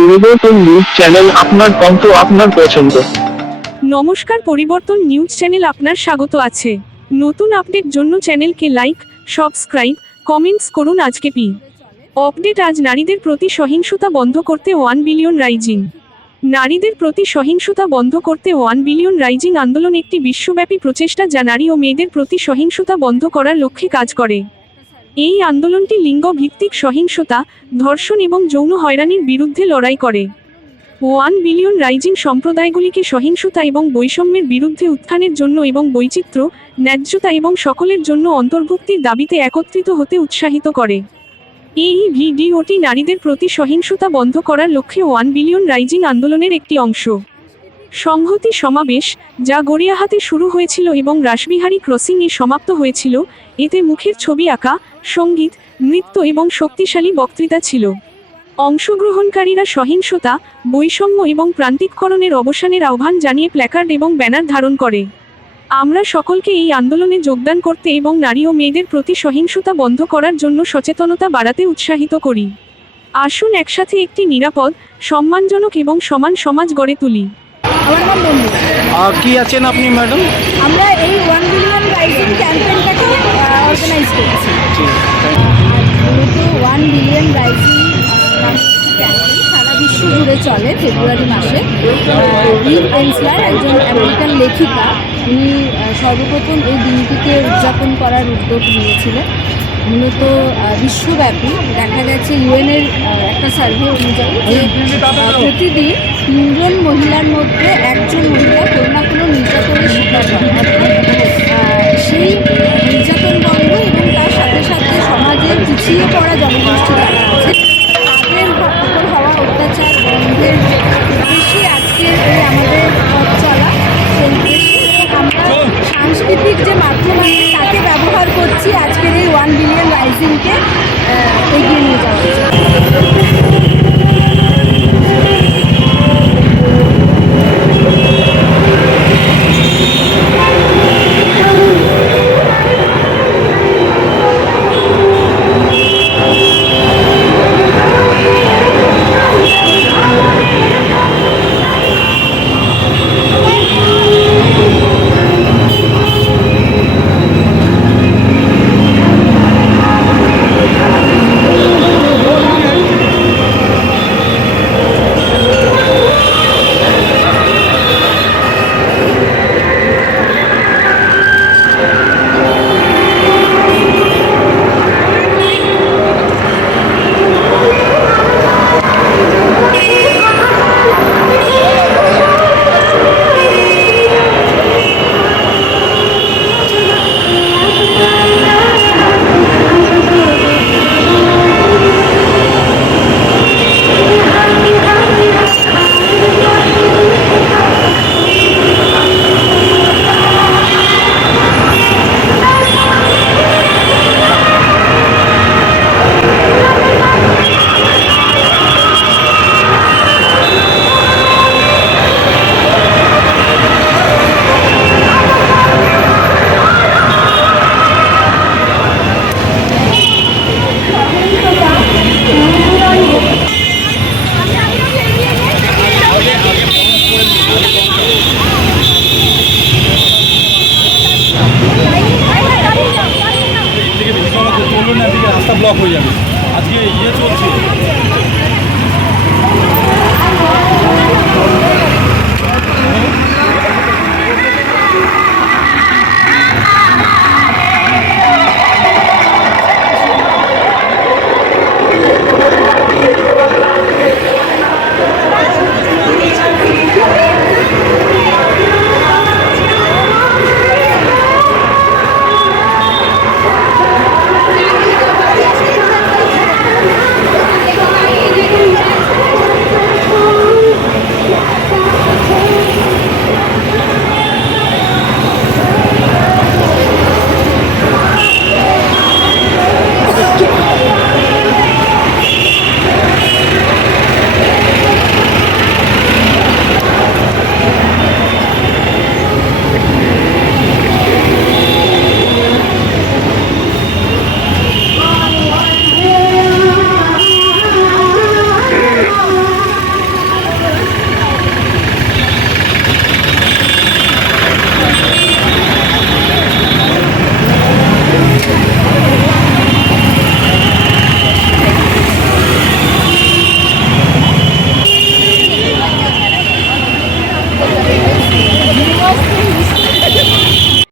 পরিবর্তন news channel আপনার কণ্ঠ আপনার পছন্দ। নমস্কার, পরিবর্তন নিউজ চ্যানেল আপনার স্বাগত আছে। নতুন আপডেট জন্য চ্যানেলকে লাইক সাবস্ক্রাইব কমেন্টস করুন আজকে পি। আপডেট আজ নারীদের প্রতি সহিংসতা বন্ধ করতে ওয়ান বিলিয়ন রাইজিং নারীদের প্রতি সহিংসতা বন্ধ করতে ওয়ান বিলিয়ন রাইজিং আন্দোলন একটি বিশ্বব্যাপী প্রচেষ্টা যা নারী ও মেয়েদের প্রতি সহিংসতা বন্ধ করার লক্ষ্যে কাজ করে। এই আন্দোলনটি লিঙ্গ ভিত্তিক সহিংসতা, ধর্ষণ এবং যৌন হয়রানির বিরুদ্ধে লড়াই করে। ওয়ান বিলিয়ন রাইজিং সম্প্রদায়গুলিকে সহিংসতা এবং বৈষম্যের বিরুদ্ধে উত্থানের জন্য এবং বৈচিত্র্য, ন্যায্যতা এবং সকলের জন্য অন্তর্ভুক্তির দাবিতে একত্রিত হতে উৎসাহিত করে। এই ভিডিওটি নারীদের প্রতি সহিংসতা বন্ধ করার লক্ষ্যে ওয়ান বিলিয়ন রাইজিং আন্দোলনের একটি অংশ। সংহতি সমাবেশ, যা গড়িয়াহাতে শুরু হয়েছিল এবং রাসবিহারী ক্রসিংয়ে সমাপ্ত হয়েছিল, এতে মুখের ছবি আঁকা, সংগীত, নৃত্য এবং শক্তিশালী বক্তৃতা ছিল। অংশগ্রহণকারীরা সহিংসতা, বৈষম্য এবং প্রান্তিককরণের অবসানের আহ্বান জানিয়ে প্ল্যাকার্ড এবং ব্যানার ধারণ করে। আমরা সকলকে এই আন্দোলনে যোগদান করতে এবং নারী ও মেয়েদের প্রতি সহিংসতা বন্ধ করার জন্য সচেতনতা বাড়াতে উৎসাহিত করি। আসুন একসাথে একটি নিরাপদ, সম্মানজনক এবং সমান সমাজ গড়ে তুলি। আমার নাম বন্ধু। আহ, কি আছেন আপনি ম্যাডাম? আমরা এই ওয়ান বিলিয়ন রাইজিং ক্যাম্পেইনটাকে অর্গানাইজ করেছি। মূলত ওয়ান বিলিয়ন রাইজিং সারা বিশ্ব জুড়ে চলে ফেব্রুয়ারি মাসে। লিভ এন্সলার একজন আমেরিকান লেখিকা উনি সর্বপ্রথম এই দিনটিকে উদযাপন করার উদ্যোগ নিয়েছিলেন। মূলত বিশ্বব্যাপী দেখা গেছে ইউএনের একটা সার্ভে অনুযায়ী যে প্রতিদিন তিনজন মহিলার মধ্যে একজন মহিলা কোনো না কোনো নির্যাতনের বিলিয়ন রাইজিংকে ব্লক হয়ে যাবে। আজকে ইয়ে চলছে।